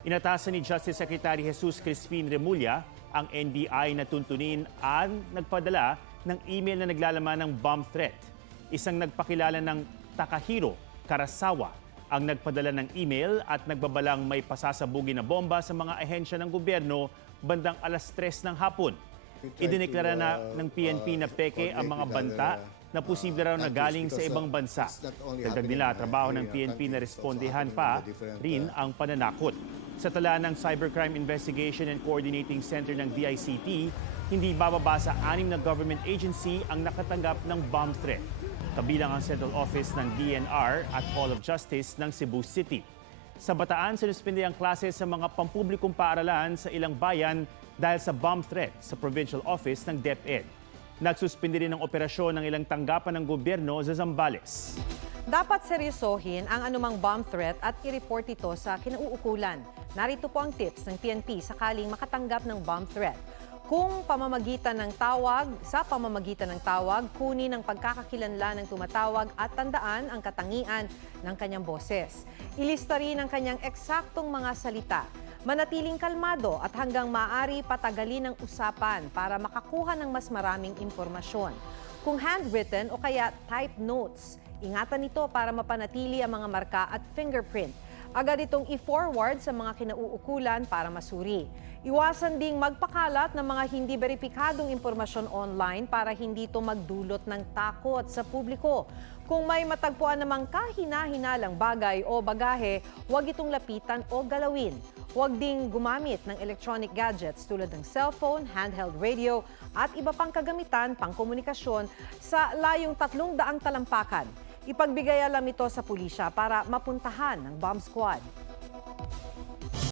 Inatasan ni Justice Secretary Jesus Crispin Remulla ang NBI na tuntunin ang nagpadala ng email na naglalaman ng bomb threat. Isang nagpakilala ng Takahiro Karasawa ang nagpadala ng email at nagbabalang may pasasabugin na bomba sa mga ahensya ng gobyerno bandang alas 3 ng hapon. Idineklara na ng PNP na peke ang mga banta na posible raw na galing sa ibang bansa. Dagdag nila, trabaho ng PNP na respondehan pa rin ang pananakot. Sa tala ng Cybercrime Investigation and Coordinating Center ng DICT, hindi bababa sa 6 na government agency ang nakatanggap ng bomb threat. Kabilang ang Central Office ng DNR at Hall of Justice ng Cebu City. Sa Bataan, sinuspindi ang klase sa mga pampublikong paaralan sa ilang bayan dahil sa bomb threat sa Provincial Office ng DepEd. Nagsuspindi rin ang operasyon ng ilang tanggapan ng gobyerno sa Zambales. Dapat seryosohin ang anumang bomb threat at i-report ito sa kinauukulan. Narito po ang tips ng PNP sakaling makatanggap ng bomb threat. Sa pamamagitan ng tawag, kunin ang pagkakakilanlan ng tumatawag at tandaan ang katangian ng kanyang boses. Ilista rin ang kanyang eksaktong mga salita. Manatiling kalmado at hanggang maaari patagalin ang usapan para makakuha ng mas maraming impormasyon. Kung handwritten o kaya type notes, ingatan ito para mapanatili ang mga marka at fingerprint. Agad itong i-forward sa mga kinauukulan para masuri. Iwasan ding magpakalat ng mga hindi beripikadong impormasyon online para hindi ito magdulot ng takot sa publiko. Kung may matagpuan namang kahina-hinalang bagay o bagahe, huwag itong lapitan o galawin. Huwag ding gumamit ng electronic gadgets tulad ng cellphone, handheld radio at iba pang kagamitan pangkomunikasyon sa layong 300 talampakan. Ipagbigay alam ito sa pulisya para mapuntahan ng bomb squad.